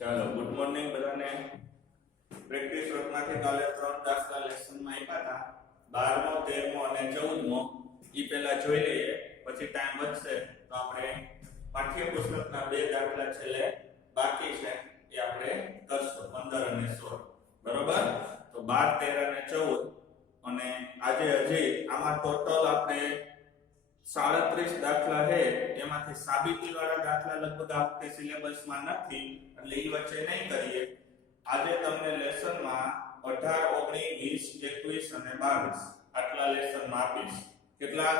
ચાલો good morning બધાને. Practice વર્કમાંથી કાલે 3 દાખલા લેસનમાં આપ્યા હતા, 12મો 13મો અને 14મો. ઈ પહેલા જોઈ લઈએ, પછી ટાઈમ વધશે તો આપણે પાઠ્યપુસ્તકના 2 દાખલા છેલ્લે બાકી છે એ આપણે કરશું, 15 અને 16. બરોબર? તો 12 13 અને 14 અને આજે હજી આમાં ટોટલ આપણે 37 દાખલા છે, એમાંથી સાબિતી વાળા દાખલા લગભગ આ વખતે સિલેબસમાં નથી, એટલે ઈ વચ્ચે નહીં કરીએ. આજે તમને લેસનમાં 18 19 21 અને 22 આટલા લેસનમાં આપીશ. કેટલા?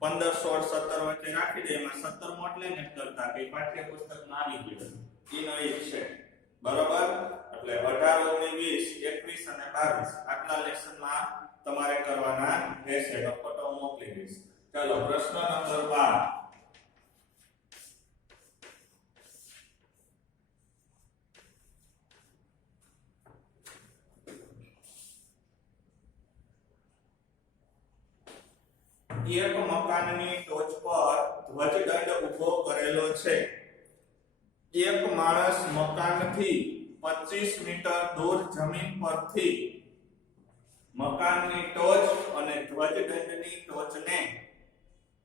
15 16 17 વચ્ચે રાખી દે, એમાં 17 મોટ લઈને કરતા કે પાઠ્યપુસ્તકમાં આવી ગયું ઈનો ઈ છે. બરોબર? એટલે 18 19 21 અને 22 આટલા લેસનમાં તમારે કરવાના રહેશે. તો ફોટો મોકલી દઈશ. चलो प्रश्न नंबर 12. એક મકાનની ટોચ પર ધ્વજદંડ ઊભો કરેલો છે. એક માણસ મકાનથી 25 મીટર દૂર જમીન પરથી મકાનની ટોચ અને ધ્વજદંડની ટોચને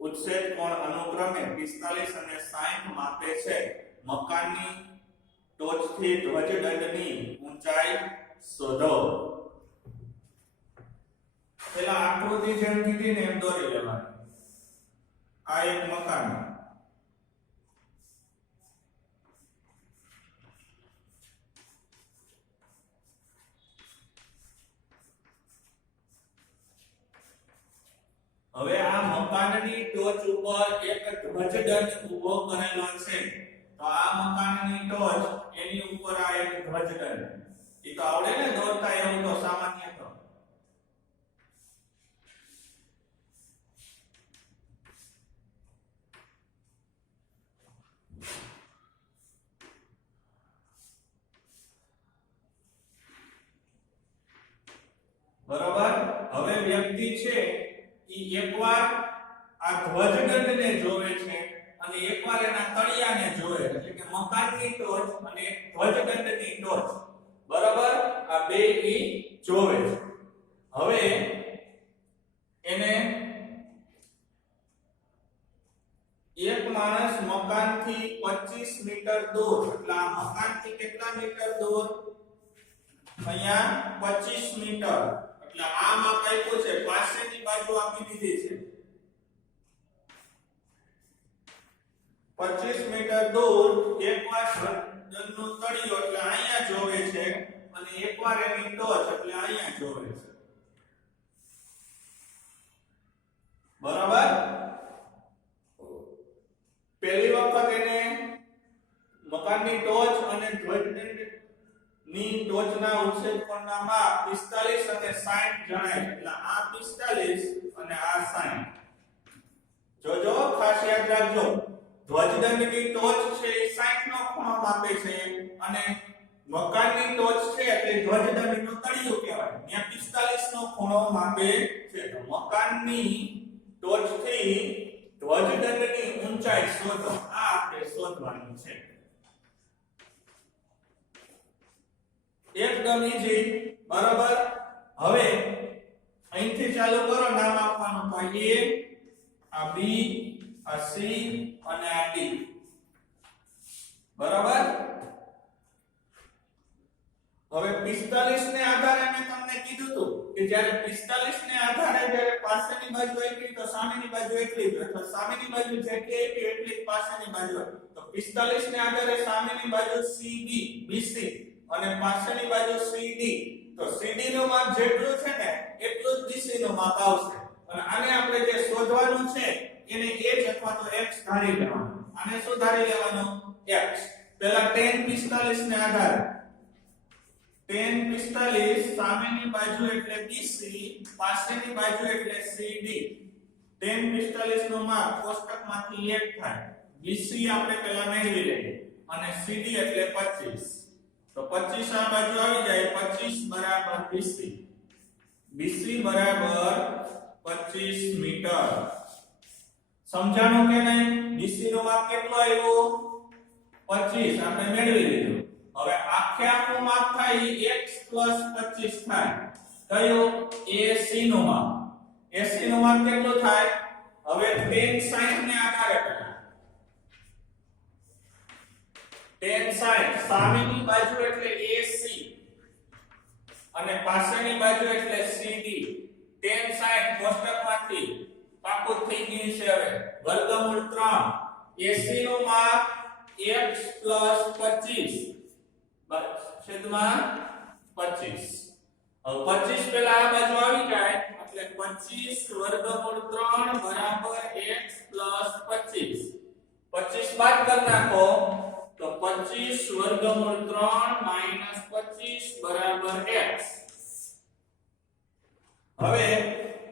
ઉચ્છેદ કોણ અનુક્રમે 45 અને 60 માપે છે. મકાનની ટોચથી ધ્વજદંડની ઊંચાઈ શોધો. પેલા આકૃતિ જેમ કીધી ને એમ દોરી લેવાની. આ એક મકાન, હવે આ મકાનની ટોચ ઉપર એક ધ્વજદંડ ઊભો કરેલો છે. તો આ મકાનની ટોચ, એની ઉપર આ એક ધ્વજદંડ. ઈ તો આવડે ને દોરતા, એવું તો સામાન્ય તો. બરોબર? હવે વ્યક્તિ છે ઈ એકવાર આ ધ્વજદંડને જોવે છે અને એકવાર એના તળિયાને જોવે, એટલે કે મકાનની ટોચ અને ધ્વજદંડની ટોચ. બરાબર? આ બે ઈ જોવે છે. હવે એને એક માણસ મકાનથી 25 મીટર દૂર, એટલે આ મકાનથી કેટલા મીટર દૂર? અહીંયા 25 મીટર. એટલે આ માપ આપ્યું છે, પાસેની બાજુ આપી દીધી છે. 25 મીટર દૂર એકવાર ધ્વજદંડનું તળિયો એટલે અહીંયા જોવે છે અને એકવાર એની ટોચ એટલે અહીંયા જોવે છે. બરાબર? પહેલી વખત એને મકાનની ટોચ અને ધ્વજદંડની ટોચના ઉચ્છેદ કોણના માપ 45 અને 60 જણાય. એટલે આ 45 અને આ 60. જોજો, ખાસ યાદ રાખજો. ધ્વજદંડની ટોચ છે એ 60 નો ખૂણો માપે છે અને મકાનની ટોચ છે એટલે ધ્વજદંડનું તળિયું કહેવાય, ત્યાં 45 નો ખૂણો માપે છે. તો મકાનની ટોચથી ધ્વજદંડની ઊંચાઈ શોધો. આ આપણે શોધવાનું છે. એકદમ ઈઝી. બરાબર? હવે અહીંથી ચાલુ કરો નામ આપવાનું. તો A, આ B, આ C અને આ D. બરાબર? હવે 45 ને આધારે મેં તમને કીધું હતું કે જ્યારે 45 ને આધારે જ્યારે પાસેની બાજુ એટલી તો સામેની બાજુ એટલી જ, અથવા સામેની બાજુ જેટલી એટલી એટલી પાસેની બાજુ. તો 45 ને આધારે સામેની બાજુ CD BC અને પાસેની બાજુ CD. તો CD નું માપ જેટલું છે ને એટલું જ BC નું માપ આવશે. અને આને આપણે જે શોધવાનું છે એને h અથવા તો x ધારી લેવાનું. આને શું ધારી લેવાનું? x. પહેલા tan 45 ને આધારે tan 45 સામેની બાજુ એટલે BC, પાસેની બાજુ એટલે CD. tan 45 નું માપ કોષ્ટકમાંથી 1 થાય. BC આપણે પહેલા મેળવી લઈએ અને CD એટલે 25. તો 25 આ બાજુ આવી જાય, 25 બરાબર BC. BC બરાબર 25 મીટર. સમજાણું કે નહીં? BC નું માપ કેટલું આવ્યું? 25 આપણે મેળવી લીધું. હવે આખે આખું માપ થાય ઈ x + 25 થાય. કયું? AC નું માપ. AC નું માપ કેટલું થાય? હવે tan 60 ને આધારે પેલા tan 60 સામેની બાજુ એટલે AC અને પાછળની બાજુ એટલે CD. tan 60 કોષ્ટકમાંથી પાકું થઈ ગયું છે. હવે વર્ગમૂળ 3 AC નું માપ x + 25 છેદમાં 25. હવે 25 પેલા આ બાજુ આવી જાય એટલે 25 વર્ગમૂળ 3 બરાબર x + 25. 25 બાદ કરી નાખો તો 25 વર્ગમૂળ 3 - 25 બરાબર x. હવે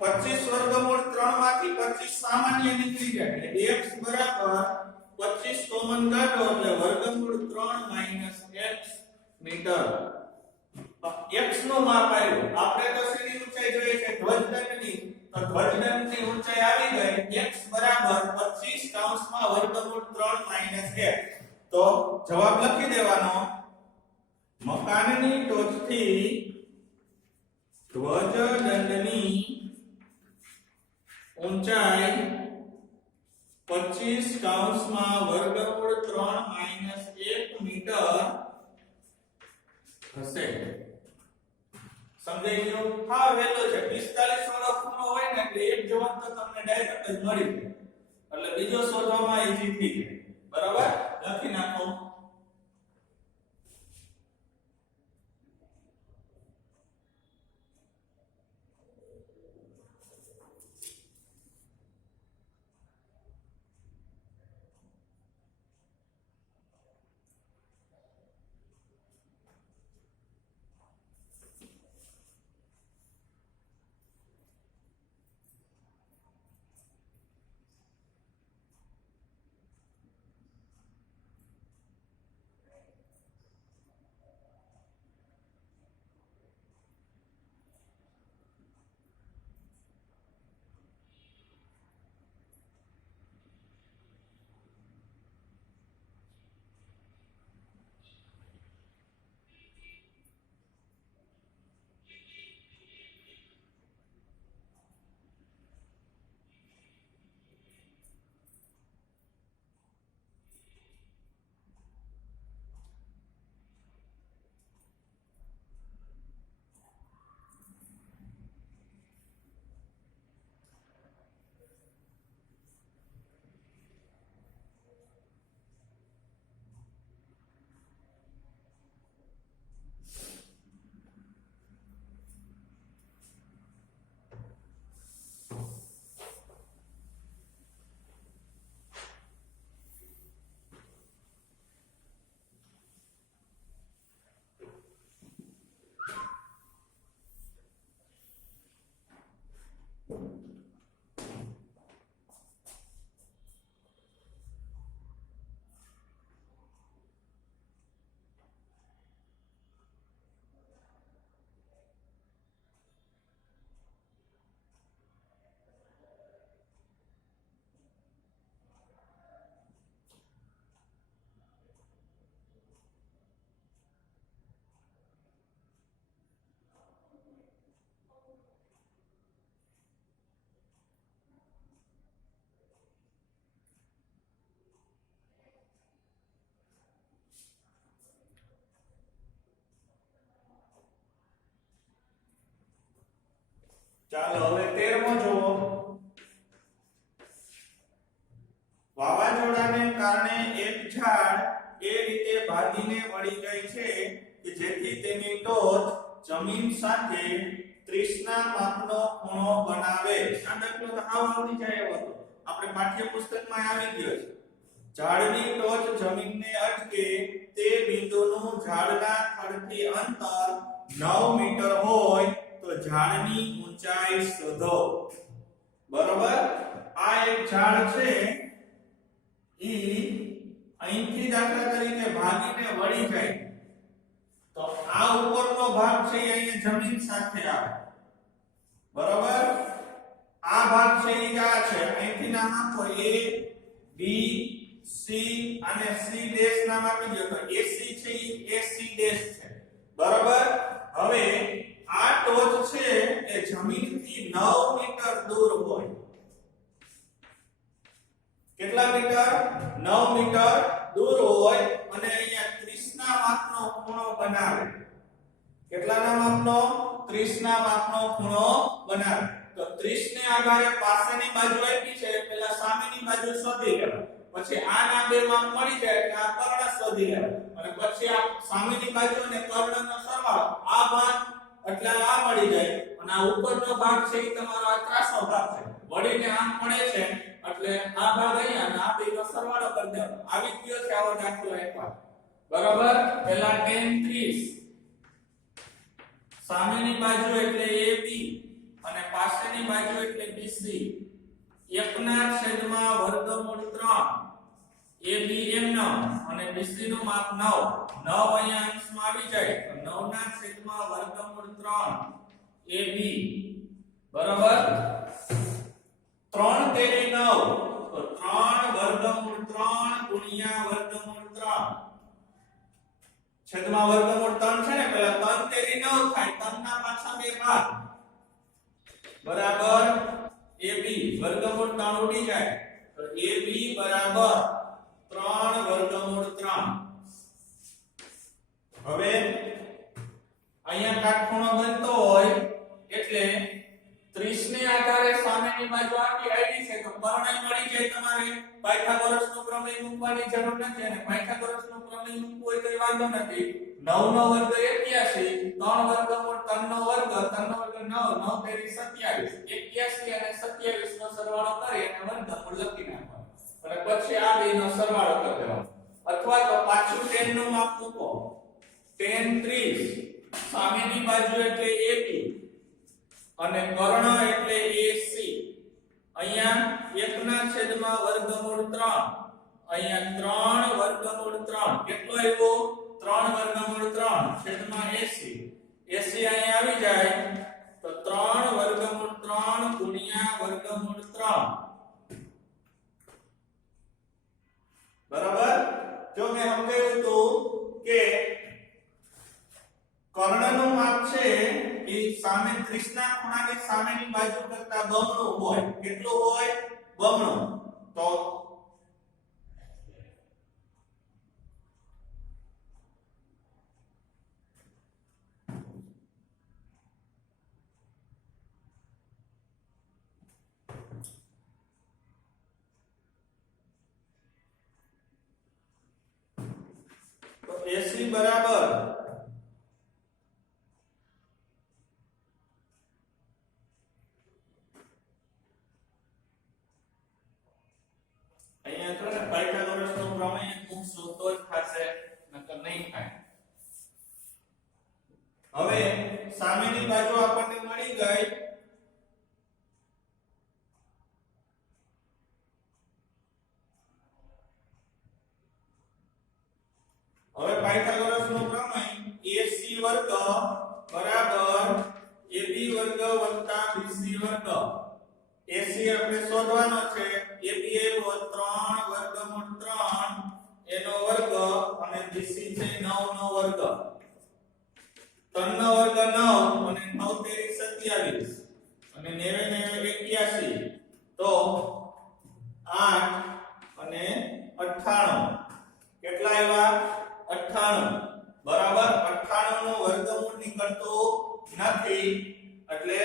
25 વર્ગમૂળ 3 માંથી 25 સામાન્ય નીકળી જાય એટલે x બરાબર 25 કોમન કાઢો એટલે વર્ગમૂળ 3 - x મીટર. x નું માપ આવ્યું. આપણે તો સીધી ઊંચાઈ જોઈએ છે ધ્વજદંડની. તો ધ્વજદંડની ઊંચાઈ આવી ગઈ x બરાબર 25 કૌંસમાં વર્ગમૂળ 3 - x. તો જવાબ લખી દેવાનો. મકાનની ટોચથી ધ્વજદંડની ઊંચાઈ 25 કૌંસમાં વર્ગમૂળ 3 - 1 મીટર હશે. સમજાઈ ગયું? હા વેલો છે. 45 વાળો ખૂણો હોય ને એટલે એક જવાબ તો તમને ડાયરેક્ટ જ મળી જાય. એટલે બીજો શોધવામાં ઈઝી થઈ જાય. બરાબર? લખી નાખો. ચાલો હવે 13મો જુઓ. વાવાઝોડાને કારણે એક ઝાડ એ રીતે ભાગીને વળી ગઈ છે કે જેથી તેની ટોચ જમીન સાથે 30 ના માપનો ખૂણો બનાવે. આ દાખલો તો આવ આવડી જાય એવો હતો. આપણે પાઠ્યપુસ્તકમાં આવી ગયો છે. ઝાડની ટોચ જમીનને અટકે તે બિંદુનું ઝાડના થડથી અંતર 9 મીટર હોય તો ઝાડની ઊંચાઈ શોધો. બરોબર? આ એક ઝાડ છે ઈ અહીંથી દાખલા તરીકે ભાગીને વળી જાય તો આ ઉપરનો ભાગ છે એ અહીંયા જમીન સાથે આવે. બરોબર? આ ભાગ છે ઈ આ છે. અહીંથી નામ આપો A B C સી અને સી ડેશ નામ આપી દો તો એસી છે એ સી ડેશ છે બરાબર હવે આ ટોચ છે એ જમીનથી 9 મીટર દૂર હોય કેટલા મીટર 9 મીટર દૂર હોય અને અહીંયા 30 ના માપનો ખૂણો બનાવે કેટલાના માપનો 30 ના માપનો ખૂણો બનાવે તો 30 ને આધારે પાસેની બાજુ આપી છે પહેલા સામેની બાજુ શોધી લેવા પછી આના બે માપ મળી જાય એટલે આ કર્ણ શોધી લેવા અને પછી આ સામેની બાજુ અને કર્ણનો સરવાળો આ ભાગ એટલે આ મળી જાય અને આ ઉપરનો ભાગ છે એ તમારો આ ત્રાસો ભાગ છે વળીને આમ પડે છે એટલે આ ભાગ અહીંયા અને આ બેનો સરવાળો કરી દેવાનો આવી ગયો છે આવો દાખલો એકવાર બરાબર પહેલા tan 30 સામેની બાજુ એટલે AB અને પાછળની બાજુ એટલે BC 1/3 વર્ગમૂળ 3 AB એમનો અને BC નું માપ 9 અહીંયા અંશમાં આવી જાય તો 9/3 વર્ગમૂળ 3 AB બરાબર 3 તેરી 9 તો 3 વર્ગમૂળ 3 ગુણ્યા વર્ગમૂળ 3 છેદમાં વર્ગમૂળ 3 છે ને પહેલા 3 તેરી 9 થાય 3 ના પાછા બે ભાગ બરાબર AB વર્ગમૂળ 3 ઉડી જાય તો AB બરાબર 3 વર્ગમૂળ 3 હવે અહીંયા કાટખૂણો બનતો હોય એટલે 30 ને આધારે સામેની બાજુ આપી આવી છે તો કર્ણ મળી જાય તમારે પાયથાગોરસનો પ્રમેય મૂકવાની જરૂર નથી અને પાયથાગોરસનો પ્રમેય મૂકવો હોય તો વાંધો નથી 9 નો વર્ગ 81 3 વર્ગમૂળ 3 નો વર્ગ 3 નો વર્ગ 9 9 તેરી 27 81 અને 27 નો સરવાળો કરી અને વર્ગમૂળ લખી નાખવાનો અને પછી આ બેનો સરવાળો કરી દેવાનો અથવા તો પાછું tan નું માપ મૂકો tan 30 સામેની બાજુ એટલે AB અને કર્ણ એટલે AC અહીંયા 1/3 વર્ગમૂળ 3 અહીંયા 3 વર્ગમૂળ 3 કેટલો આવ્યો 3 વર્ગમૂળ 3 છેદમાં AC AC અહીંયા આવી જાય તો 3 વર્ગમૂળ 3 ગુણ્યા વર્ગમૂળ 3 બરાબર જો મેં સમજાવ્યું તો કે કર્ણનું માપ છે એ સામે 30 ના ખૂણાની સામેની બાજુ કરતા બમણું હોય કેટલું હોય બમણું તો AC બરાબર અહીંયા તો ને પાયથાગોરસનો પ્રમેય મૂકશું તો જ થશે નકર નહીં થાય હવે સામેની બાજુ આપણને મળી ગઈ હવે પાયથાગોરસનો પ્રમેય AC વર્ગ બરાબર AB વર્ગ વત્તા BC વર્ગ AC આપણે શોધવાનો છે AB એવો 3 વર્ગમૂળ 3 એનો વર્ગ અને BC છે 9 નો વર્ગ 3 નો વર્ગ 9 અને 9 તેરી 27 અને 9 81 તો 8 અને 98 કેટલા આવ્યા 98 બરાબર 98 નું વર્ગમૂળ નીકળતું નથી એટલે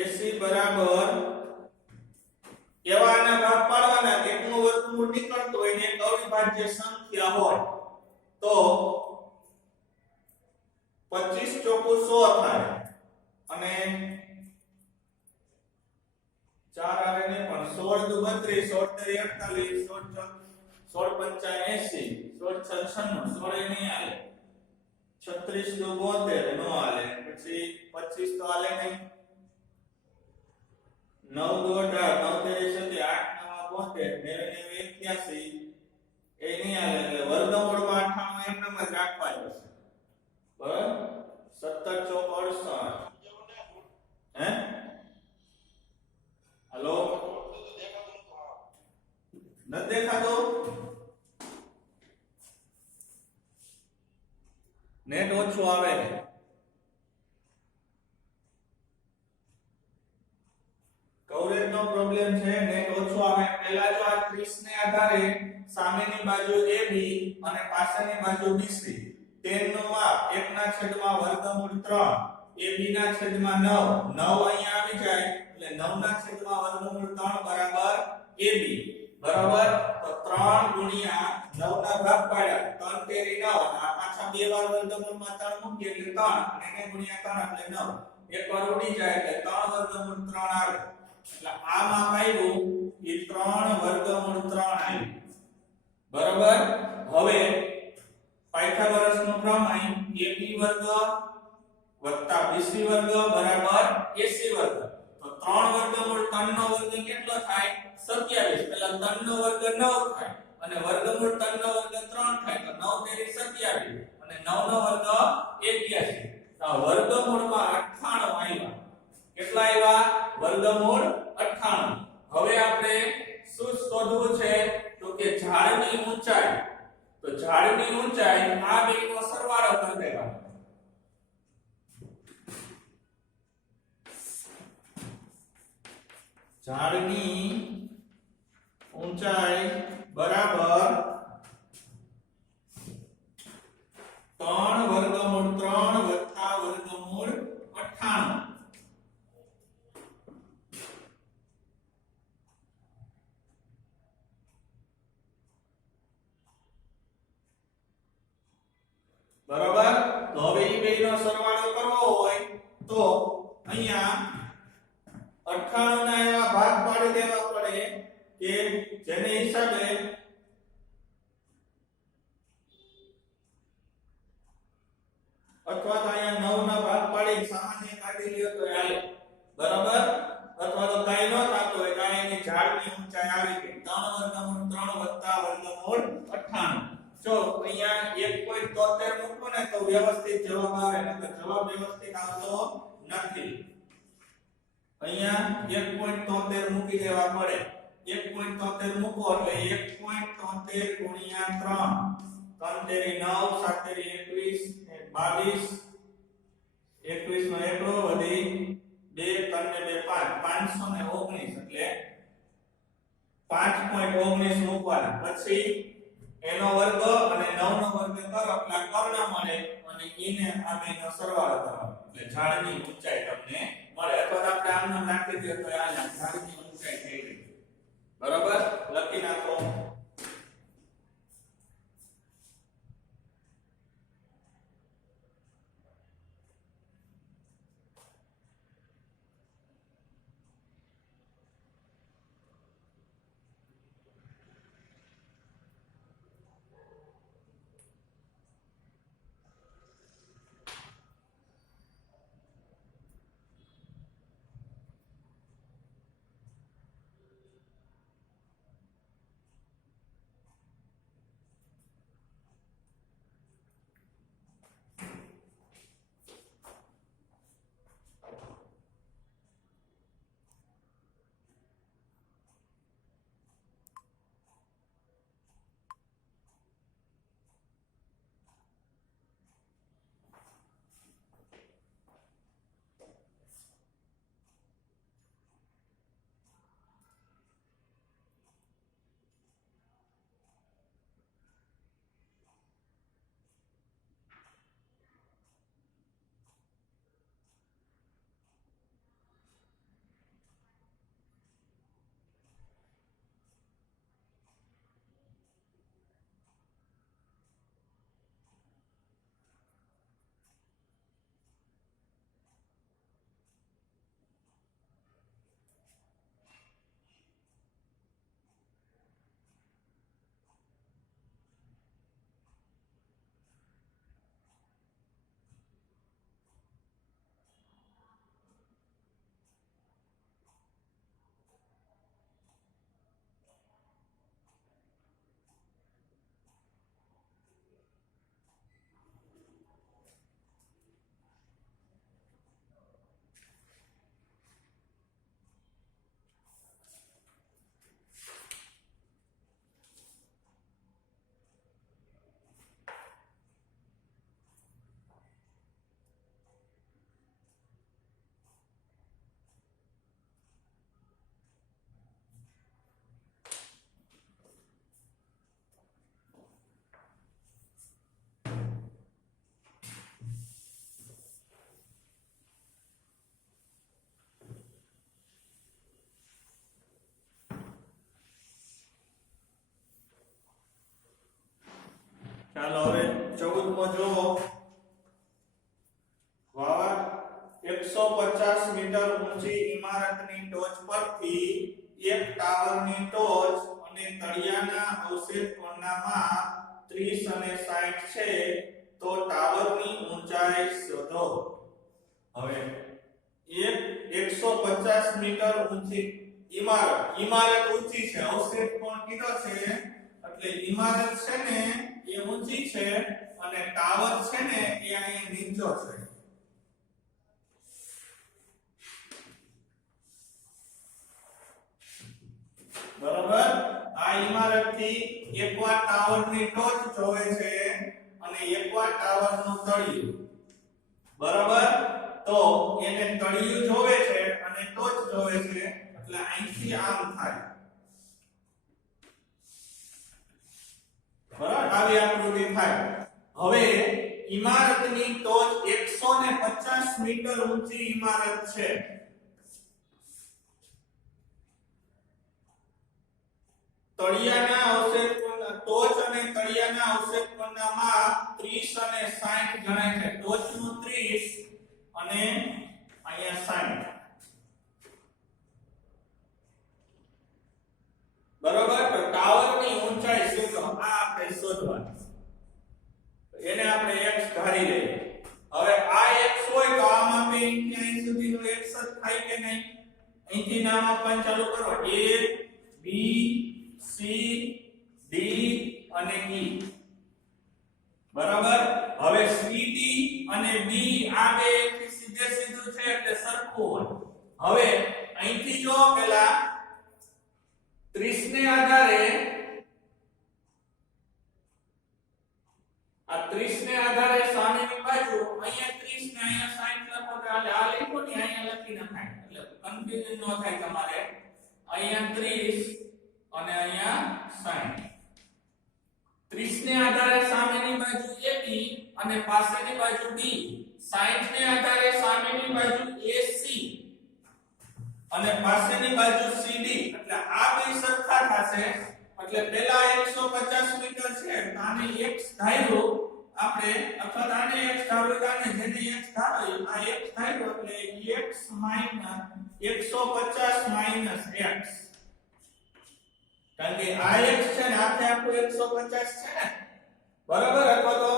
AC બરાબર એવાના ભાગ પાડવાના કેટલું વર્ગમૂળ નીકળતું હોય ને એક અવિભાજ્ય સંખ્યા હોય તો 25 ચોકુ 100 થાય અને 4 આવે ને પણ 16 દુ 32 16 તેરી 48 16 પંચા 80 16 96 16 નહીં આવે 36 દુ 72 નો હાલે પછી 25 તો હાલે નહીં 9 દુ 18 9 તેરી 7 8 9 72 9 81 એ નહીં હાલે એટલે વર્ગમૂળમાં 98 એમ નામ જ રાખવા જોશે બરાબર 17 ચોક 68 હે હાલો નથી દેખાતો? નેટ ઓછું આવે છે. કવરેજનો પ્રોબ્લેમ છે, નેટ ઓછું આવે. પહેલા જો આ 30 ને આધારે સામેની બાજુ AB અને પાછળની બાજુ BC તેનું માપ 1 ના છેદમાં વર્ગમૂળ 3 AB ના છેદમાં 9 9 અહીંયા આવી જાય એટલે 9 ના છેદમાં વર્ગમૂળ 3 બરાબર AB બરાબર. તો 3 ગુણ્યા 9 ના ભાગ પાડ્યા 3 તેરી 9 અને આ પાછા બે વાર વર્ગમૂળમાં 3 મૂકીએ એટલે 3 અને એને ગુણ્યા 3 એટલે 9 એક વાર ઉડી જાય એટલે 3 વર્ગમૂળ 3 આવે એટલે આ માપ આવ્યું એ 3 વર્ગમૂળ 3 આવ્યું બરાબર. હવે પાયથાગોરસનો પ્રમેય AB વર્ગ વત્તા BC વર્ગ બરાબર AC વર્ગ. તો 3 વર્ગમૂળ 3 નો વર્ગ કેટલો થાય? 27. પેલા 3 નો વર્ગ 9 થાય અને વર્ગમૂળ 3 નો વર્ગ 3 થાય તો 9 તેરી 27 અને 9 નો વર્ગ 81. તો વર્ગમૂળમાં 98 આવ્યા. કેટલા આવ્યા? વર્ગમૂળ 98. હવે આપણે શું શોધવું છે? તો કે ઝાડની ઊંચાઈ. તો ઝાડની ઊંચાઈ આ બેનો સરવાળો કરી દેવાનો. ઝાડની ઊંચાઈ બરાબર 3 વર્ગમૂળ 3 વત્તા વર્ગમૂળ 98. બરાબર. તો હવે ઈ બેનો સરવાળો કરવો હોય તો અહીંયા 98 ના એવા ભાગ પાડી દેવા પડે કે જેને હિસાબે અથવા તો અહીંયા 9 ના ભાગ પાડી સામાન્ય કાઢી લ્યો તો હાલે બરાબર. અથવા તો કાઈ ન થાતો હોય કાઈની ઝાડની ઊંચાઈ આવી ગઈ 3 વર્ગમૂળ 3 વત્તા વર્ગમૂળ 98. જો અહીંયા 1.73 મૂકો ને તો વ્યવસ્થિત જવાબ આવે નકર જવાબ વ્યવસ્થિત આવતો નથી. અહીંયા 1.73 મૂકી દેવા પડે. 1.73 મૂકો એટલે 1.73 ગુણ્યા 3 3 તેરી 9 7 તેરી 21 22 21 નો એકડો વધી 2 3 ને 2 5 519 એટલે 5.19 મૂકવાના. પછી એનો વર્ગ અને 9 નો વર્ગ કરો એટલે કર્ણ મળે અને ઈને આ બેનો સરવાળો કરવાનો એટલે ઝાડની ઊંચાઈ તમને મળે. અથવા આપણે આમ નામ રાખી દઈએ તો આ ઝાડની ઊંચાઈ થઈ ગઈ બરાબર. લખી નાખો. ટાવરની ટોચ અને તળિયાના અવશેષ કોણના માપ 30 અને 60 છે તો ટાવરની ઊંચાઈ શોધો. હવે એક 150 મીટર ઊંચી ઇમારત ઊંચી છે, અવશેષ કોણ કીધો છે એટલે ઇમારત છે ને એ ઊંચી છે અને ટાવર છે ને એ અહીંયા નીચો છે. બરોબર, આ ઇમારતથી એકવાર ટાવરની ટોચ જોવે છે અને એકવાર ટાવરનું તળિયું. બરોબર, તો એને તળિયું જોવે છે અને ટોચ જોવે છે એટલે અહીંથી આમ થાય. બરાબર, આવી આકૃતિ થાય. હવે ઇમારતની ટોચ 150 મીટર ઊંચી ઇમારત છે. તળિયાના અવશેષ કોણના ટોચ અને તળિયાના અવશેષ કોણના માપ 30 અને 60 ગણાય છે. ટોચનું 30 અને અહીંયા 60. બરોબર, તો ટાવરની ઊંચાઈ શોધો. આ આપણે શોધવાનું. એને આપણે x ધારી લઈએ. હવે આ x હોય તો આ માપે અહીંથી અહીં સુધીનો x જ થાય કે નહીં? અહીંથી નામ આપવાનું ચાલુ કરો. a b c d અને e. બરાબર, હવે cd અને b આ બે એકથી સીધે સીધું છે એટલે સરખું હોય. હવે અહીંથી જો પેલા 30 ને આધારે આ 30 ને આધારે સામેની બાજુ અહીંયા 30 ને અહીંયા 60 લખો તો આ લખો ને અહીંયા લખી નખાય એટલે કન્ફ્યુઝન ન થાય તમારે. અહીંયા 30 અને અહીંયા 60. 30 ને આધારે સામેની બાજુ AB અને પાછળની બાજુ B. 60 ને આધારે સામેની બાજુ AC અને પાછળની બાજુ CD. એટલે આ બે સરખા થશે. એટલે પેલા 150 મીટર છે આને x ધાર્યો આપણે અથવા આને x ધાર્યો આને જેને x ધાર્યો આ x ધાર્યો એટલે x - 150 - x. કારણ કે આ x છે ને આખે આખું 150 છે ને. બરાબર, અથવા તો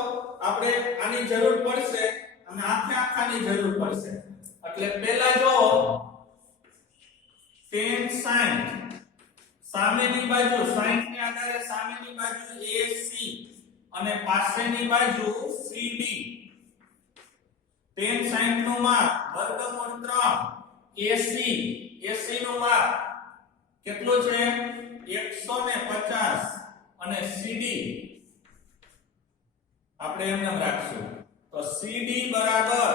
આપણે આની જરૂર પડશે અને આખે આખાની જરૂર પડશે. એટલે પહેલા જો tan 60 સામેની બાજુ 60 ને આધારે સામેની બાજુ AC અને પાછળની બાજુ CD. tan 60 નું માપ વર્ગમૂળ 3 AC નું માપ કેટલું છે 150 અને CD આપણે એમને રાખશું. તો CD બરાબર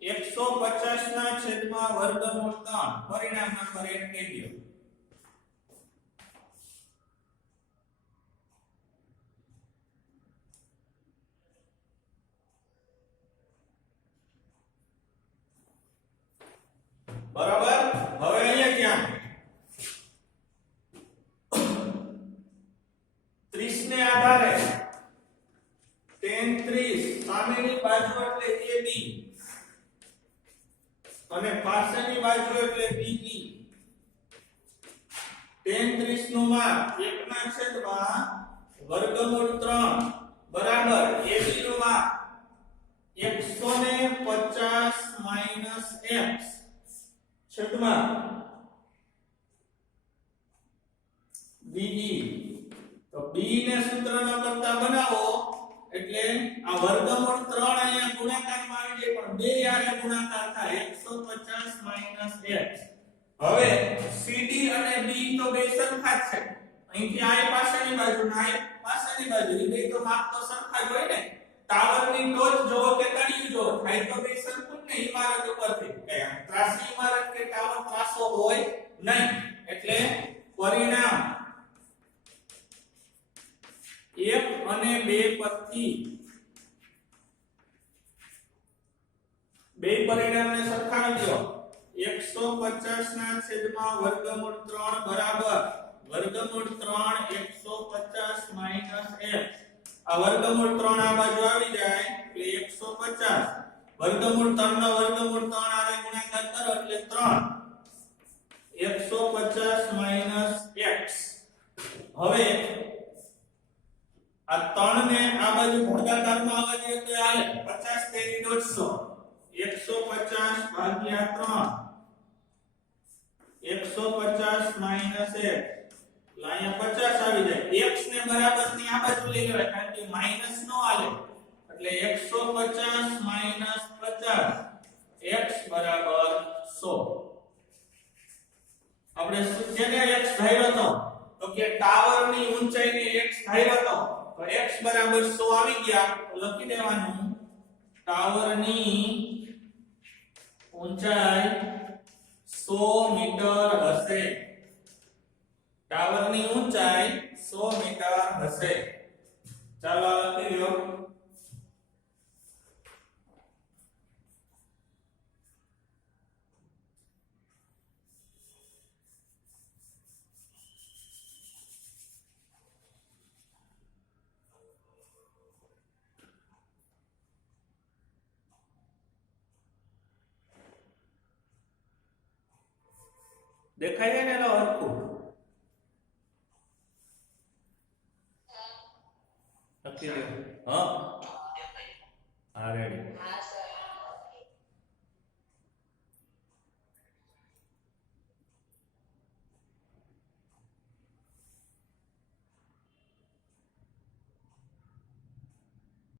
150 ના છેદમાં વર્ગમૂળ 3. પરિણામ નંબર 1 કહી દો. બરાબર, હવે અહીંયા ક્યાં 30 ને આધારે tan 30 સામેની બાજુ એટલે AB અને પાછળની બાજુ એટલે BE. tan 30 નું માપ 1 ના છેદમાં વર્ગમૂળ 3 બરાબર AB નું માપ 150 - x છેદમાં BE. તો b ને સૂત્રનો કરતા બનાવો એટલે આ વર્ગમૂળ 3 અહીંયા ગુણાકારમાં આવી જાય પણ બે યારે ગુણાકાર થાય 150 - x. હવે CD અને B તો બે સરખા જ છે. અહીંથી આ પાછળની બાજુ ને આ પાછળની બાજુ એ બે તો માપ તો સરખા જ હોય ને. ટાવરની ટોચ જો કે તળિયું જો થાય તો બે સરખું ને ઇમારત ઉપરથી કે ત્રાસી ઇમારત કે ટાવર ત્રાસો હોય નહીં. એટલે પરિણામ 1 અને 2 પરથી બે પરિણામને સરખાવી દો. 150 ના છેદમાં વર્ગમૂળ 3 બરાબર વર્ગમૂળ 3 150 - x. આ વર્ગમૂળ 3 આ બાજુ આવી જાય એટલે 150. વર્ગમૂળ 3 નો વર્ગમૂળ 3 આને ગુણાકાર કરો એટલે 3. 150 - 150 માઈનસ x એટલે અહીંયા 50 આવી જાય x ને બરાબર ની આ બાજુ લઈ લેવાય કારણ કે માઈનસ નો આલે એટલે 150 માઈનસ 50 x બરાબર 100 આપણે જેને x ધાર્યો હતો તો કે ટાવર ની ઊંચાઈને x ધાર્યો હતો તો x બરાબર 100 આવી ગયા તો લખી દેવાનું ટાવર ની ઊંચાઈ 100 મીટર હશે ટાવર ની ઊંચાઈ 100 મીટર હશે ચાલો લખી લો દેખાય છે ને એનો હરખું લખી લો હા રેડી